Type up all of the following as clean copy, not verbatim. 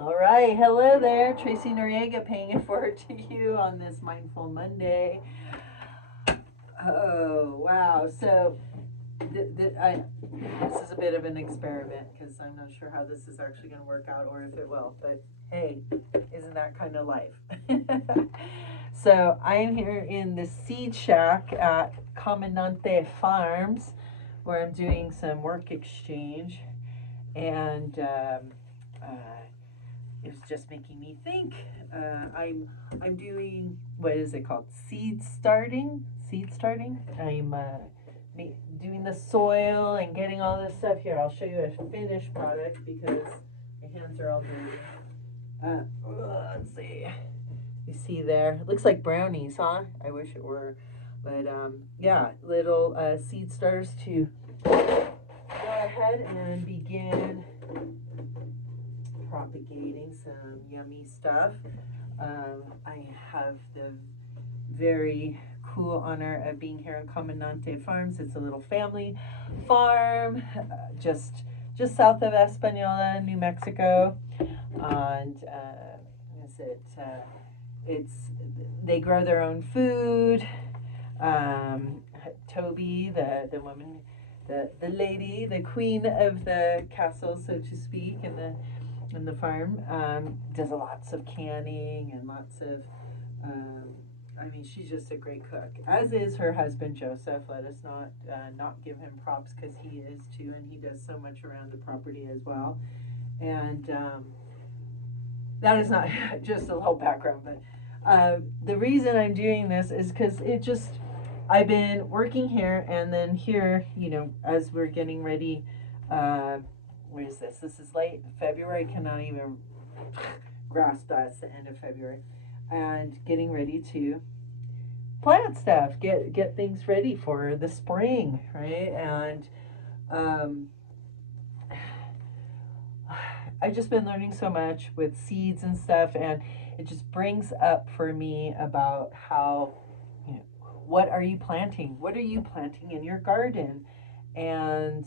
All right, hello there, Tracy Noriega, paying it forward to you on this Mindful Monday. Oh wow! So this is a bit of an experiment because I'm not sure how this is actually going to work out or if it will. But hey, isn't that kind of life? So I am here in the seed shack at Commandante Farms, where I'm doing some work exchange, and it was just making me think. I'm doing, what is it called? Seed starting. Seed starting. I'm doing the soil and getting all this stuff here. I'll show you a finished product because my hands are all dirty. Let's see. You see there? It looks like brownies, huh? I wish it were. But yeah, little seed starters to go ahead and begin propagating some yummy stuff. I have the very cool honor of being here on Comandante Farms. It's a little family farm just south of Espanola, New Mexico. And is it? It's they grow their own food. Toby, the woman, the lady, the queen of the castle, so to speak, in the farm, does lots of canning and lots of. I mean, she's just a great cook, as is her husband Joseph. Let us not give him props because he is too, and he does so much around the property as well. And that is not just a little background, but the reason I'm doing this is because I've been working here and then here, as we're getting ready. What is this? This is late February. I cannot even grasp that it's the end of February, and getting ready to plant stuff, get things ready for the spring, right? And um, I've just been learning so much with seeds and stuff, and it just brings up for me about how, what are you planting? What are you planting in your garden? And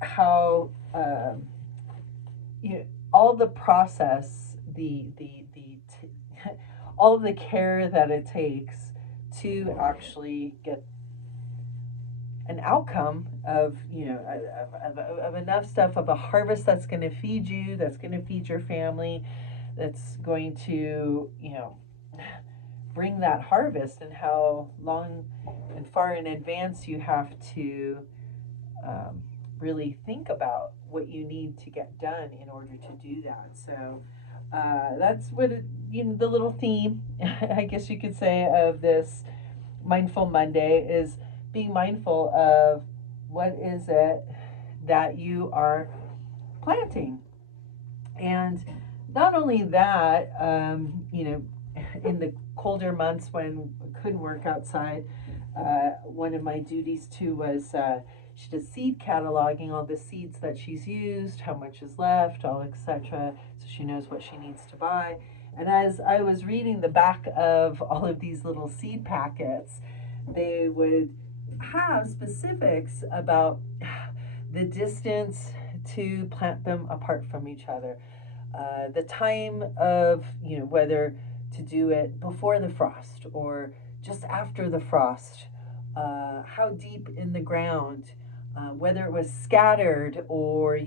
how, all the process, all of the care that it takes to actually get an outcome of of enough stuff, of a harvest that's going to feed you, that's going to feed your family, that's going to bring that harvest, and how long and far in advance you have to um, really think about what you need to get done in order to do that. So that's what the little theme, I guess you could say, of this Mindful Monday is being mindful of what is it that you are planting. And not only that, in the colder months when I couldn't work outside, one of my duties too was she does seed cataloging, all the seeds that she's used, how much is left, all etc. So she knows what she needs to buy. And as I was reading the back of all of these little seed packets, they would have specifics about the distance to plant them apart from each other, the time of, whether to do it before the frost or just after the frost, how deep in the ground, whether it was scattered or,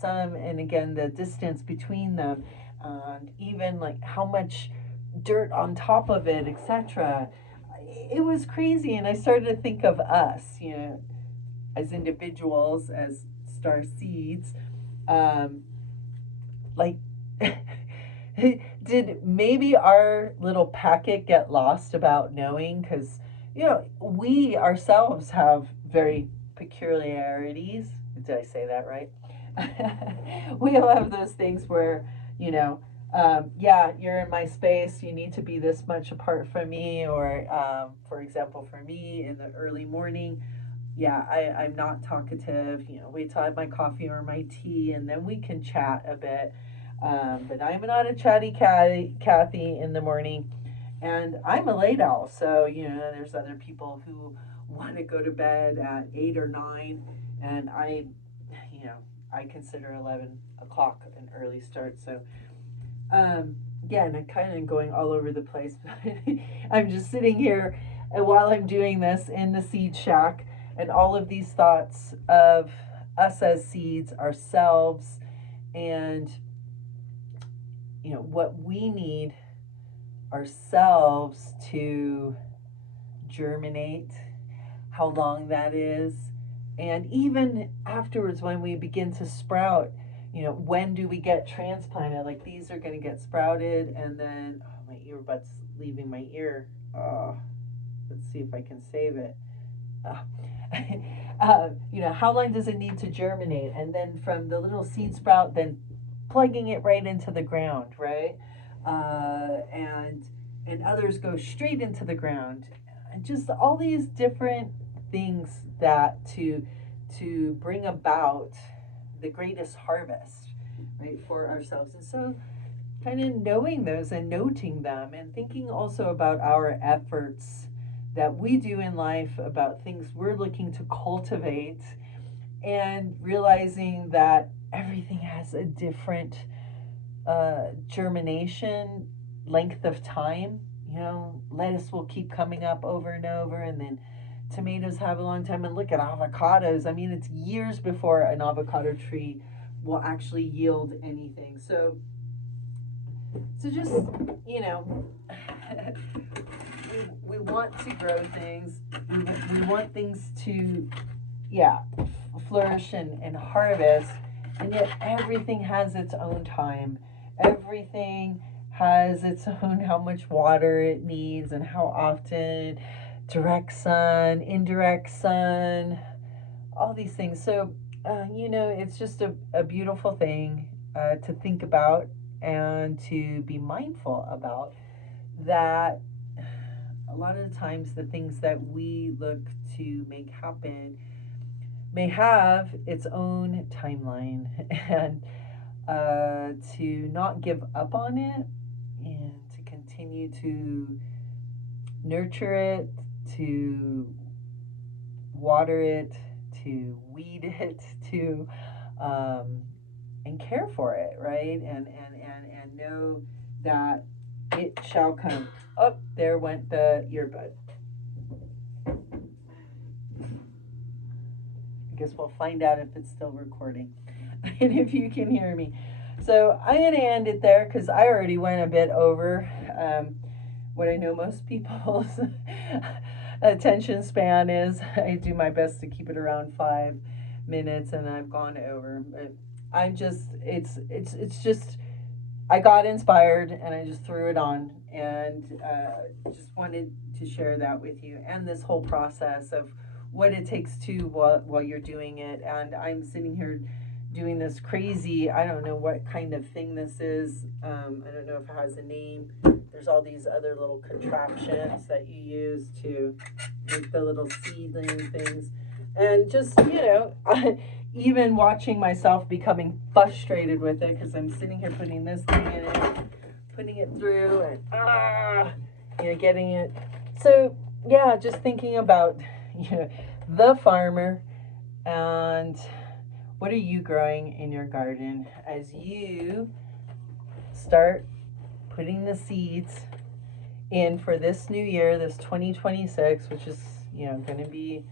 some, and again, the distance between them, and even like how much dirt on top of it, etc. It was crazy, and I started to think of us, as individuals, as star seeds, like did maybe our little packet get lost about knowing? Because we ourselves have very peculiarities. Did I say that right? We all have those things where, yeah, you're in my space, you need to be this much apart from me. Or for example, for me in the early morning, yeah, I'm not talkative. Wait till I have my coffee or my tea, and then we can chat a bit. But I'm not a chatty Cathy in the morning, and I'm a late owl. So there's other people who want to go to bed at 8 or 9, and I consider 11 o'clock an early start. So Again, I'm kind of going all over the place. I'm just sitting here while I'm doing this in the seed shack, and all of these thoughts of us as seeds, ourselves, and what we need ourselves to germinate, how long that is, and even afterwards when we begin to sprout, when do we get transplanted? Like these are going to get sprouted, and then my earbud's leaving my ear. Let's see if I can save it. Uh, how long does it need to germinate? And then from the little seed sprout, then plugging it right into the ground, right? And others go straight into the ground. And just all these different things that to bring about the greatest harvest, right, for ourselves. And so kind of knowing those and noting them and thinking also about our efforts that we do in life, about things we're looking to cultivate, and realizing that everything has a different germination length of time. Lettuce will keep coming up over and over, and then tomatoes have a long time. And look at avocados. I mean, it's years before an avocado tree will actually yield anything. So just, we want to grow things. We want things to, flourish and harvest. And yet everything has its own time. Everything has its own how much water it needs and how often, direct sun, indirect sun, all these things. So, it's just a beautiful thing to think about and to be mindful about, that a lot of the times the things that we look to make happen may have its own timeline, and to not give up on it, and to continue to nurture it, to water it, to weed it, to and care for it, right? And know that it shall come. Oh, there went the earbud. I guess we'll find out if it's still recording and if you can hear me. So I'm going to end it there because I already went a bit over what I know most people's attention span is. I do my best to keep it around 5 minutes, and I've gone over. I'm just, it's just, I got inspired and I just threw it on, and just wanted to share that with you, and this whole process of what it takes to while you're doing it. And I'm sitting here doing this crazy, I don't know what kind of thing this is. I don't know if it has a name. There's all these other little contraptions that you use to make the little seedling things. And just, even watching myself becoming frustrated with it, because I'm sitting here putting this thing in it, putting it through, and getting it. So, just thinking about, the farmer, and what are you growing in your garden as you start putting the seeds in for this new year, this 2026, which is, going to be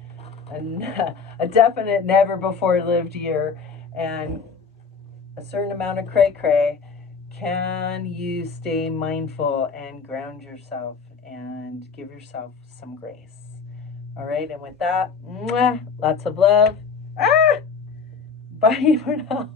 a definite never before lived year, and a certain amount of cray. Can you stay mindful and ground yourself and give yourself some grace? All right, and with that, lots of love. Bye for now.